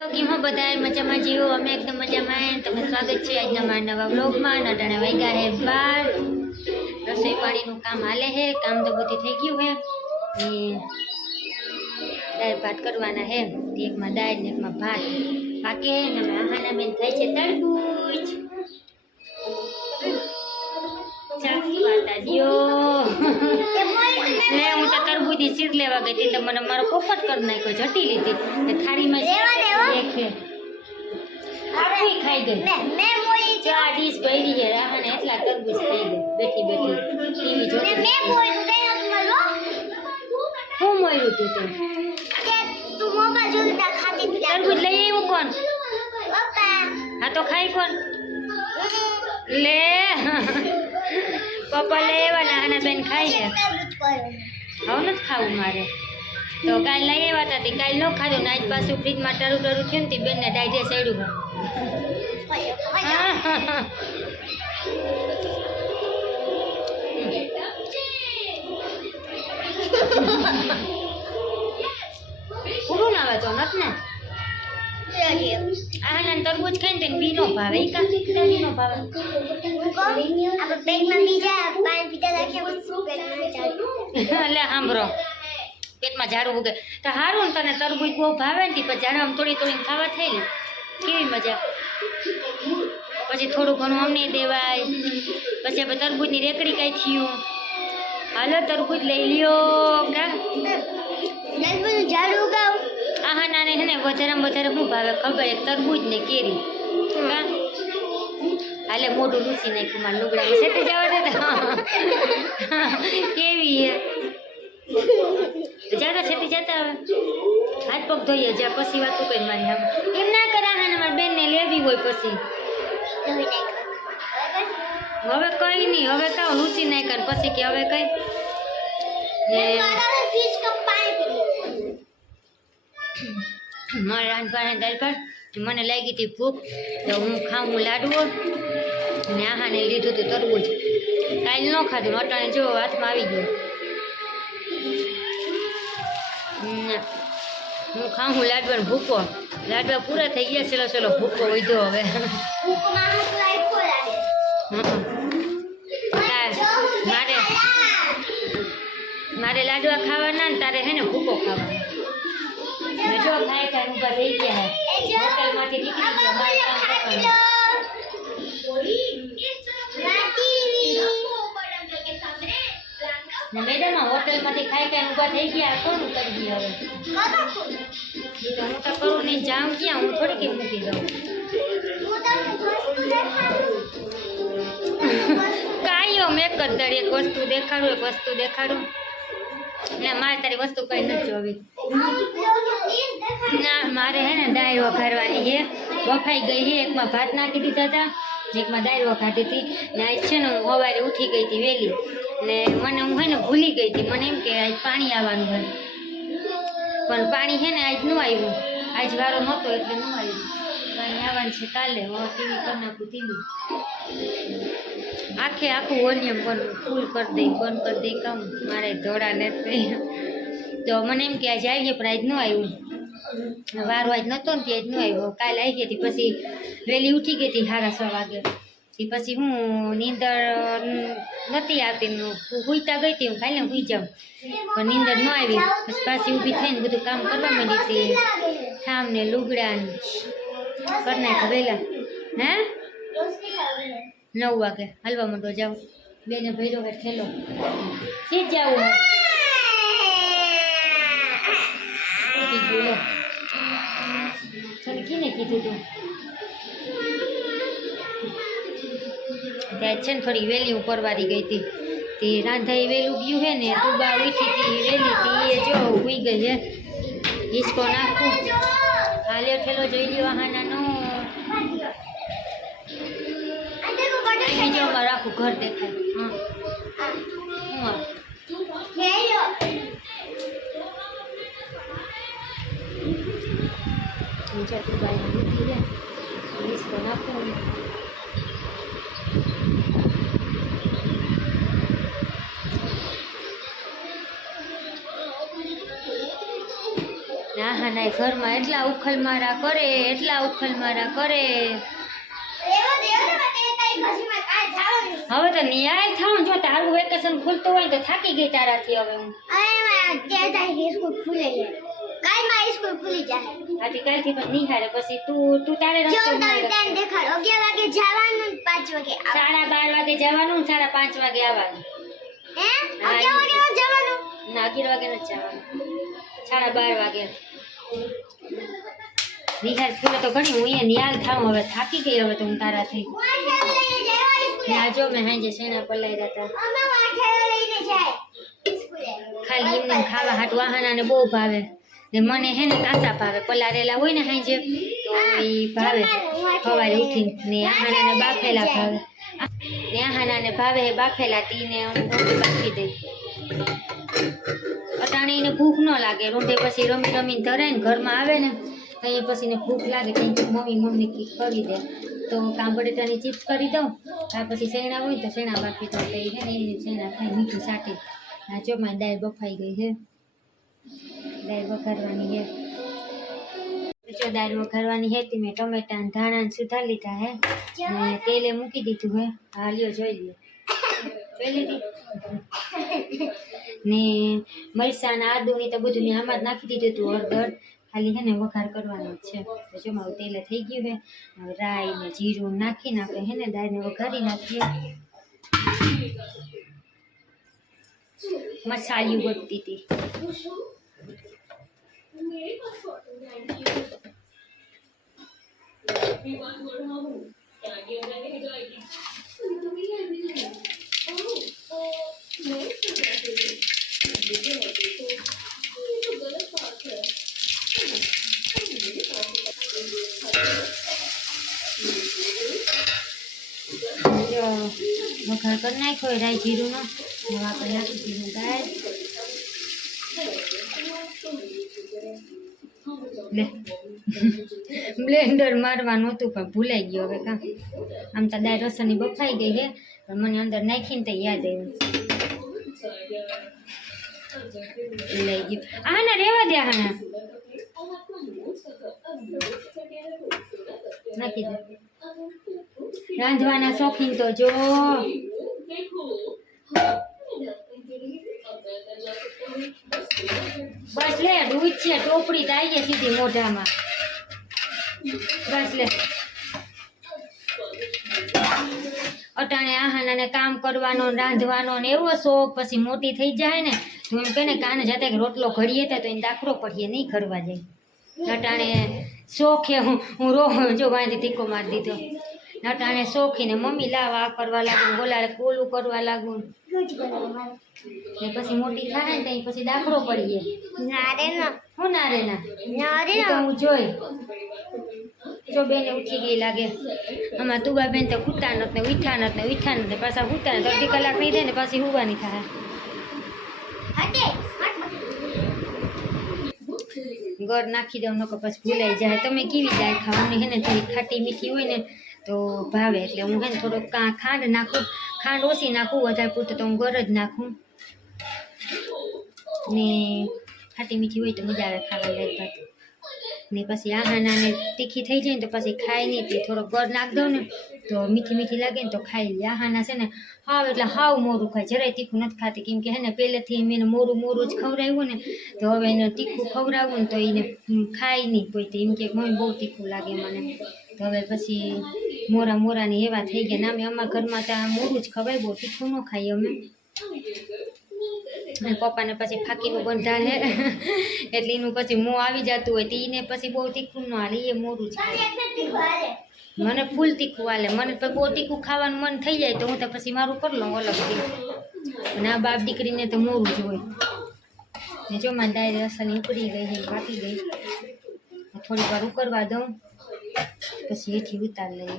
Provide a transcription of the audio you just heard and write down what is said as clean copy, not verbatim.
કેમ બધા મજામાં જીવો અમે એકદમ મજામાં તમને સ્વાગત છે આજના મારા નવા બ્લોગમાં અટાણે વાગ્યા હે 12 રસોઈ પાણીનું કામ હાલે હે કામ તો બધું થઈ ગયું હે દાળ ભાત કરવાના હે એકમાં દાળ ને એકમાં ભાત બાકી હે ને આહાના બેન થાય છે તરબૂચ ચાખવાતા દિયો લે હું તો તરબૂચની સીડ લેવા ગઈ હતી તો મને મારો પોપટ કરી નાખ્યો જટી લીધી ને થાળીમાં એક છે આખી ખાઈ ગઈ ચા ડીશ ભરી છે રાહાને એટલા તરબૂચ ખાઈ ગઈ બેઠી બેઠી ટીવી જોતી હું મળ્યું તું તરબૂચ લઈ આવ્યું કોણ હા તો ખાઈ કોણ લે પપ્પા લેવાના આના બેન ખાઈ છે હવે નથી ખાવું મારે તો કાલ લઈ આવ્યા હતા કાલ ન ખાધું ને આજ પાછું ફ્રીજમાં ટરું ટરું થયું ને બેનને ડાયજે ચડ્યું પૂરું ના આવે તો નથી ને આના તરબૂચ ખાઈને તેને બી નો ભાવે ઈ કામ બી નો ભાવે એટલે સાંભળો પેટમાં ઝાડું ઉગે તો હારું ને તને તરબૂચ બહુ ભાવે ને પછી ઝાડવામાં તોડી તોડીને ખાવા થઈ ને કેવી મજા પછી થોડું ઘણું અમને દેવાય પછી આપણે તરબૂચની રેકડી કાંઈ થયું હાલો તરબૂચ લઈ લ્યો કા ઝાડું ઉગાવ આહા નાને હે ને વધારેમાં વધારે શું ભાવે ખબર એક તરબૂચ ને કેરી કા હાલે મોઢું લૂસી નાખ્યું મારા લુગડા સેટી જવા દે કેવી હે જાતા છેતી જતા હવે હાથ પગ ધોઈએ જા પછી વાતું કઈ મારી આમ એમ ના કરા હા મારી બેન ને લેવી હોય પછી હવે કઈ નહીં હવે કાવ લૂસી નાખ્યા પછી કે હવે કઈ મારે રાંધવાના દાળ ભાત મને લાગી હતી ભૂખ તો હું ખાઉં લાડવો ને આહાને લીધું હતું તરબૂચ કાલ ન ખાધું અટાણે જો હાથમાં આવી ગયો હું ખાઉં લાડવાનો ભૂકો લાડવા પૂરા થઈ ગયા ચલો ભૂકો વધ્યો હવે મારે લાડવા ખાવાના ને તારે હે ને ભૂકો ખાવાનો જો ખાય ખાય ઊભા થઈ ગયા હે હોટલમાંથી નીકળી ગયા મારે કામ કરવાનું મેડમ હોટલમાંથી ખાઈ ખાઈને ઊભા થઈ ગયા કોણ કરી ગયો હવે હું તો કરું નહીં જાઉં ક્યાં હું થોડી કેમ મૂકી દઉં કાંઈ મેં કરતા એક વસ્તુ દેખાડું ના મારે તારી વસ્તુ કઈ નથી જોવી ના મારે હે ને દાળ વઘારવાની છે વખાઈ ગઈ છે એકમાં ભાત નાખી દીધા હતા એકમાં દાળ વઘારતી હતી ને આજ છે ને હું સવારે ઉઠી ગઈ હતી વહેલી ને મને હું હે ને ભૂલી ગઈ હતી મને એમ કે આજ પાણી આવવાનું હોય પણ પાણી છે ને આજ ન આવ્યું આજ વારો નહોતો એટલે ન આવ્યું પાણી આવવાનું છે કાલે ટીવી કરી નાખું ટીવી આખું વોલ્યુમ ફૂલ કરી દઈ બંધ કરી દઈ કામ મારે ધોળા નથી તો મને એમ કે આજે આવી પણ આજ ન આવ્યું વારો આજ નહોતો ને આજ ન આવ્યો કાલે આવી ગઈ હતી પછી વહેલી ઉઠી ગઈ હતી 6:30 વાગે પછી હું નીંદર નથી આવતી હુઈતા ગઈ હતી હું ખાઈને હુઈ જાઉં પણ નીંદર ન આવી પછી પાછી ઊભી થઈને બધું કામ કરવા માંડી હતી ઠામ ને લુગડા ને કરી નાખ વહેલા હે 9 વાગે હાલવા માંડો જાઉં બેને ભર્યો હે થેલો સીધ જાવું હે તને કીને કીધું તું ત્યાં છે ને થોડી વહેલી હું પરવારી ગઈ હતી તે રાંધાઈ વહેલું ગયું હે ને તું બા ઉઠી હતી વહેલી હતી એ જો ઉઈ ગઈ હે હિસકો નાખું હાલ્યો થેલો જોઈ લ્યો આહાનાનો બીજો રાખું ઘર દેખાય હા આહાના ઘરમાં એટલા ઉખલમારા કરે, એટલા ઉખલમારા કરે. હવે તો ન્યાય થાઉં, જો તારું વેકેશન ખુલતું હોય તો થાકી ગઈ તારાથી. હવે હું સ્કૂલ ખુલે છે, કાલ મારી સ્કૂલ ખુલી જાય. આથી કાલથી પણ નિહાળે. પછી તું તારે રસ્તે દેખાડો. 11 વાગે જવાનું, 5 વાગે 12:30 વાગે જવાનું, 5:30 વાગે આવવાનું. હે 11 વાગે જવાનું? ના, 11 વાગે નથી જવાનું, 12:30 વાગે. નિહાળ ખુલે તો ઘણી હું અહીંયા નિહાળ થાઉં. હવે થાકી ગઈ હવે તો હું તારાથી. ના જો મેં હાંજે શેણા પલાયરા હતા, ખાલી એમને ખાવા હાટું. આહાનાને બહુ ભાવે ને મને હે ને કાસા ભાવે, પલારેલા હોય ને હાંજે તો એ ભાવે. સવારે ઉઠીને ને આહાનાને બાફેલા ભાવે, ને આહાનાને ભાવે હે બાફેલા. તીને હું બાફી દઈ. અટાણે એને ભૂખ ન લાગે. રોંઢે પછી રમી રમીને ધરાય ને ઘરમાં આવે ને અહીંયા પછી ને ભૂખ લાગે તો મમ્મી કંઈક કરી દે. તો કાં બટેટાની ચિપ્સ કરી દઉં, ત્યાર પછી શેણા હોય તો શેણા બાફી દઉં. તો એ છે ને એમને શેણા ખાઈ મીઠું સાટી. આ જો મારી દાળ બફાઈ ગઈ છે, દાળ વઘારવાની છે. જો દાળ વઘારવાની હતી, મેં ટમેટા ને ધાણા ને સુધાર લીધા હે ને તેલે મૂકી દીધું હે. હા લ્યો જોઈ લ્યો, જોઈ લીધી ને મરચાં ને આદુ ને તો બધું મેં આમાં જ નાખી દીધું હતું. હળદર ખાલી હે ને વઘાર કરવાનો જ છે. તો જો મારું તેલે થઈ ગયું છે. હવે રાઈ ને જીરું નાખીને આપણે હે ને દાળને વઘારી નાખીએ. મસાલિયું ગોતતી હતી. વઘાર કરી નાખ્યો રાઈ જીરું નો. હવે આપણે નાખી દીધું દાળ. બ્લેન્ડર મારવાનું હતું પણ ભૂલાઈ ગયો. હવે કાં આમ તો દાળ રસોની બફાઈ ગઈ છે પણ મને અંદર નાખીને તો યાદ આવ્યું, લઈ ગયું. હા ના રેવા દે, હા નાખી દે. રાંધવાના શોખીન તો જો બસ લે. દૂધ છે, ટોપડી તો આવી સીધી મોઢામાં. બસ લે. અટાણે આહાનાને કામ કરવાનો રાંધવાનો ને એવો શોખ. પછી મોટી થઈ જાય ને તો એમ કહે ને કાને જાતે રોટલો ઘડીએ તો એને દાખલો પડીએ, નહીં ઘડવા જાય. અટાણે શોખે હું જો બાંધી તીકો મારી દીધો. અટાણે શોખીને મમ્મી લાવ આ કરવા લાગુ, ઓલું કરવા લાગુ ને પછી મોટી થાય ને પછી દાખલો પડીએ. હું ના રે ના તો હું જોઈ. જો બેને ઉઠી ગઈ લાગે. આમાં તુબા બેન તો ખૂટા નત ને ઉઠા નત ને પાછા ખૂટા ને 3 કલાક નહીં થાય ને પાછી હુવાની થાય. ગળ નાખી દઉં નકો પછી ભૂલાઈ જાય. તમે કેવી દાળ ખાવાની હે ને થોડી ખાટી મીઠી હોય ને તો ભાવે. એટલે હું હે ને થોડોક ખાંડ નાખું. ખાંડ ઓછી નાખું, વધારે પૂરતું તો હું ગળ જ નાખું. ને ખાટી મીઠી હોય તો મજા આવે ખાવાની દાળ ભાત. ને પછી આહાનાને તીખી થઈ જાય ને તો પછી ખાય નહીં. તે થોડોક ગળ નાખ દઉં ને તો મીઠી મીઠી લાગે ને તો ખાઈ લે. આહાના છે ને હાવ એટલે હાવ મોરું ખાય, જરાય તીખું નથી ખાતી. કેમ કે હે ને પહેલેથી મેં મોરું જ ખવડાવ્યું ને તો હવે એને તીખું ખવડાવવું ને તો એને ખાય નહીં કોઈ. એમ કે મમ્મી બહુ તીખું લાગે મને. તો હવે પછી મોરાની એવા થઈ ગયા ને અમે અમારા ઘરમાં ત્યાં મોરું જ ખવાય, બહુ તીખું ન ખાઈએ અમે. અને પપ્પાને પછી ફાકીનું બંધા હે એટલે એનું પછી મોં આવી જતું હોય તો એને પછી બહુ તીખું ન હાલે, એ મોરું જ ખાય. મને ફૂલ તીખું હાલે. મને તો બહુ તીખું ખાવાનું મન થઈ જાય તો હું તો પછી મારું કરી લઉં અલગથી. અને આ બાપ દીકરીને તો મોરું જ હોય. ને જો મારી દાળ લસણ ઉકળી ગઈ છે, પાકી ગઈ. થોડીક વાર ઉકળવા દઉં પછી હેઠી ઉતાર લઈએ.